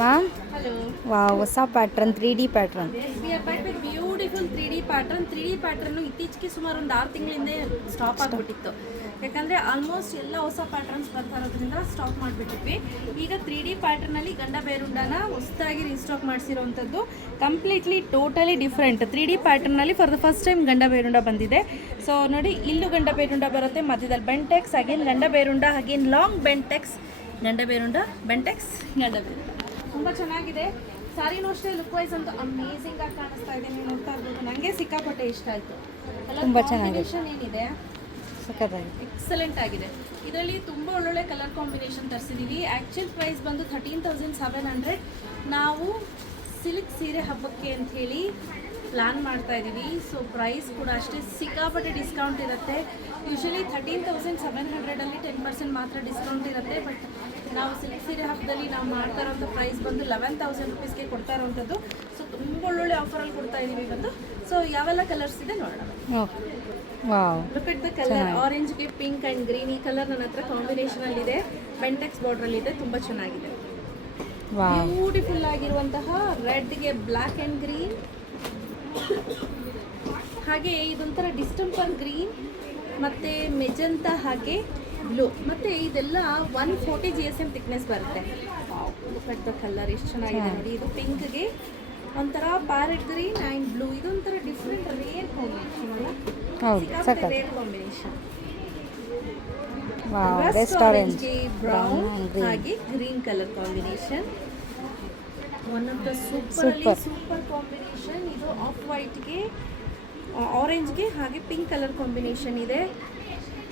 ma'am. Hello. Wow, ಹೊಸ pattern 3D pattern. Yes, we are back with beautiful 3D pattern. 3D pattern ಇತ್ತೀಚೆಗೆ ಸುಮಾರು ಒಂದು 6 ತಿಂಗಳಿಂದ stop ಆಗಿಬಿಟ್ಟಿತ್ತು. ಯಾಕಂದರೆ ಆಲ್ಮೋಸ್ಟ್ ಎಲ್ಲ ಹೊಸ ಪ್ಯಾಟರ್ನ್ಸ್ ಬರ್ತಾ ಇರೋದ್ರಿಂದ ಸ್ಟಾಪ್ ಮಾಡಿಬಿಟ್ಟಿದ್ವಿ. ಈಗ 3D ಪ್ಯಾಟರ್ನಲ್ಲಿ ಗಂಡ ಬೇರುಂಡನ ಹೊಸದಾಗಿ ರೀಸ್ಟಾಕ್ ಮಾಡಿಸಿರೋವಂಥದ್ದು ಕಂಪ್ಲೀಟ್ಲಿ ಟೋಟಲಿ ಡಿಫ್ರೆಂಟ್. 3D ಪ್ಯಾಟರ್ನಲ್ಲಿ for the first time Gandaberunda ಬಂದಿದೆ. ಸೊ ನೋಡಿ, ಇಲ್ಲೂ ಗಂಡ ಬೇರುಂಡ ಬರುತ್ತೆ, ಮಧ್ಯದಲ್ಲಿ ಬೆಂಟೆಕ್ಸ್, ಅಗೇನ್ ಗಂಡ ಬೇರುಂಡ, ಅಗೇನ್ ಲಾಂಗ್ ಬೆಂಟೆಕ್ಸ್, ಗಂಡ ಬೇರುಂಡ, ಬೆಂಟೆಕ್ಸ್, ಗಂಡ ಬೇರುಂಡ. ತುಂಬ ಚೆನ್ನಾಗಿದೆ. ಸಾರಿನೂ ಅಷ್ಟೇ ಲುಕ್ ವೈಸ್ ಅಂತೂ ಅಮೇಝಿಂಗ್ ಆಗಿ ಕಾಣಿಸ್ತಾ ಇದೆ. ನೀವು ನೋಡ್ತಾ ಇರ್ಬೋದು, ನನಗೆ ಸಿಕ್ಕಾಪಟ್ಟೆ ಇಷ್ಟ ಆಯಿತು. ತುಂಬ ಚೆನ್ನಾಗಿದೆ. ಏನಿದೆ ಸಖತ್ತಾಗಿದೆ, ಎಕ್ಸಲೆಂಟ್ ಆಗಿದೆ. ಇದರಲ್ಲಿ ತುಂಬ ಒಳ್ಳೊಳ್ಳೆ ಕಲರ್ ಕಾಂಬಿನೇಷನ್ ತರಿಸಿದ್ದೀವಿ. ಆ್ಯಕ್ಚುಲ್ ಪ್ರೈಸ್ ಬಂದು 13,700. ನಾವು ಸಿಲ್ಕ್ ಸೀರೆ ಹಬ್ಬಕ್ಕೆ ಅಂಥೇಳಿ ಪ್ಲ್ಯಾನ್ ಮಾಡ್ತಾ ಇದ್ದೀವಿ. ಸೊ ಪ್ರೈಸ್ ಕೂಡ ಅಷ್ಟೇ ಸಿಕ್ಕಾಪಟ್ಟೆ ಡಿಸ್ಕೌಂಟ್ ಇರುತ್ತೆ. ಯೂಶಲಿ 13,700ಅಲ್ಲಿ 10% ಮಾತ್ರ ಡಿಸ್ಕೌಂಟ್ ಇರುತ್ತೆ. ಬಟ್ ನಾವು ಸಿಲ್ಕ್ ಸೀರೆ ಹಬ್ಬದಲ್ಲಿ ನಾವು ಮಾಡ್ತಾ ಇರೋಂಥ ಪ್ರೈಸ್ ಬಂದು 11,000 ರುಪೀಸ್ಗೆ ಕೊಡ್ತಾ ಇರೋವಂಥದ್ದು. ಸೊ ತುಂಬ ಒಳ್ಳೊಳ್ಳೆ ಆಫರಲ್ಲಿ ಕೊಡ್ತಾ ಇದ್ದೀವಿ ಇವತ್ತು. ಸೊ ಯಾವೆಲ್ಲ ಕಲರ್ಸ್ ಇದೆ ನೋಡೋಣ. Okay. Wow, look at the colour. ಆರೆಂಜ್ಗೆ ಪಿಂಕ್ ಆ್ಯಂಡ್ ಗ್ರೀನ್, ಈ ಕಲರ್ ನನ್ನ ಹತ್ರ ಕಾಂಬಿನೇಷನಲ್ಲಿದೆ. ಬೆಂಟೆಕ್ಸ್ ಬಾರ್ಡ್ರಲ್ಲಿದೆ, ತುಂಬ ಚೆನ್ನಾಗಿದೆ. ವಾವ್, ಬ್ಯೂಟಿಫುಲ್ ಆಗಿರುವಂತಹ ರೆಡ್ಗೆ ಬ್ಲ್ಯಾಕ್ ಆ್ಯಂಡ್ ಗ್ರೀನ್, ಹಾಗೆ ಇದೊಂಥರ ಡಿಸ್ಟೆಂಪರ್ ಗ್ರೀನ್ ಮತ್ತು ಮೆಜಂತಾ, ಹಾಗೆ ಬ್ಲೂ, ಮತ್ತು ಇದೆಲ್ಲ 140 GSM ಥಿಕ್ನೆಸ್ ಬರುತ್ತೆ. ಲುಕ್ ಎಟ್ ದ ಕಲರ್ ಎಷ್ಟು ಚೆನ್ನಾಗಿದೆ ನೋಡಿ. ಇದು ಪಿಂಕ್ಗೆ ಒಂಥರ ಪ್ಯಾರೆಟ್ ಗ್ರೀನ್ ಆ್ಯಂಡ್ ಬ್ಲೂ, ಇದೊಂಥರ ಡಿಫ್ರೆಂಟ್ ರೇರ್ ಕಾಂಬಿನೇಷನ್ ಅಲ್ಲ? ಹೌದು, ಸಖತ್. Rare combination. Wow, rest orange, brown and green. ಹಾಗೆ green colour combination. One of the super combination. ಇದು ಆಫ್ ವೈಟ್ಗೆ ಆರೆಂಜ್ಗೆ ಹಾಗೆ ಪಿಂಕ್ ಕಲರ್ ಕಾಂಬಿನೇಷನ್ ಇದೆ.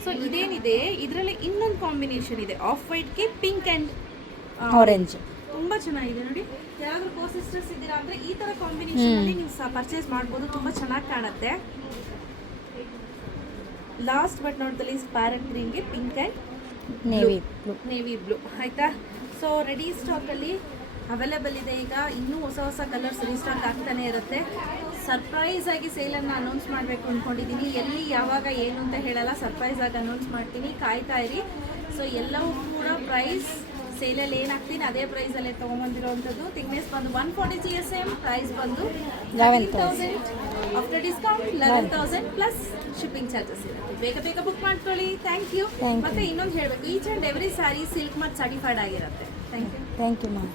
ಸೊ ಇದೇನಿದೆ, ಇದರಲ್ಲಿ ಇನ್ನೊಂದು ಕಾಂಬಿನೇಷನ್ ಇದೆ, ಆಫ್ ವೈಟ್ಗೆ ಪಿಂಕ್ ಆ್ಯಂಡ್ ಆರೆಂಜ್. ತುಂಬ ಚೆನ್ನಾಗಿದೆ ನೋಡಿ. ಯಾರಾದರೂ ಕೋ ಸಿಸ್ಟರ್ಸ್ ಇದ್ದೀರಾ ಅಂದರೆ ಈ ಥರ ಕಾಂಬಿನೇಷನಲ್ಲಿ ನೀವು ಪರ್ಚೇಸ್ ಮಾಡ್ಬೋದು, ತುಂಬ ಚೆನ್ನಾಗಿ ಕಾಣುತ್ತೆ. Last but not the least parrot ಗ್ರೀನ್ಗೆ ಪಿಂಕ್ ಆ್ಯಂಡ್ ನೇವಿ ಬ್ಲೂ, ಆಯಿತಾ? ಸೊ ರೆಡಿ ಸ್ಟಾಕಲ್ಲಿ ಅವೈಲೇಬಲ್ ಇದೆ. ಈಗ ಇನ್ನೂ ಹೊಸ ಹೊಸ ಕಲರ್ಸ್ ರೀಸ್ಟಾಕ್ ಆಗ್ತಾನೆ ಇರುತ್ತೆ. ಸರ್ಪ್ರೈಸ್ ಆಗಿ ಸೇಲನ್ನು ಅನೌನ್ಸ್ ಮಾಡಬೇಕು ಅಂದ್ಕೊಂಡಿದ್ದೀನಿ. ಎಲ್ಲಿ ಯಾವಾಗ ಏನು ಅಂತ ಹೇಳಲ್ಲ, ಸರ್ಪ್ರೈಸ್ ಆಗಿ ಅನೌನ್ಸ್ ಮಾಡ್ತೀನಿ, ಕಾಯ್ತಾ ಇರಿ. ಸೊ ಎಲ್ಲವೂ ಕೂಡ ಪ್ರೈಸ್ ಸೇಲಲ್ಲಿ ಏನಾಗ್ತೀನಿ ಅದೇ ಪ್ರೈಸಲ್ಲೇ ತೊಗೊಂಬಂದಿರೋವಂಥದ್ದು. ಥಿಕ್ನೆಸ್ ಬಂದು 140 GSM, ಪ್ರೈಸ್ ಬಂದು 11,000. After discount 11,000 plus shipping charges ಇರುತ್ತೆ. ಬೇಗ ಬೇಗ ಬುಕ್ ಮಾಡ್ಕೊಳ್ಳಿ. Thank you. ಮತ್ತು ಇನ್ನೊಂದು ಹೇಳಬೇಕು, each and every sari silk ಮತ್ತು ಸರ್ಟಿಫೈಡ್ ಆಗಿರುತ್ತೆ. Thank you ma'am.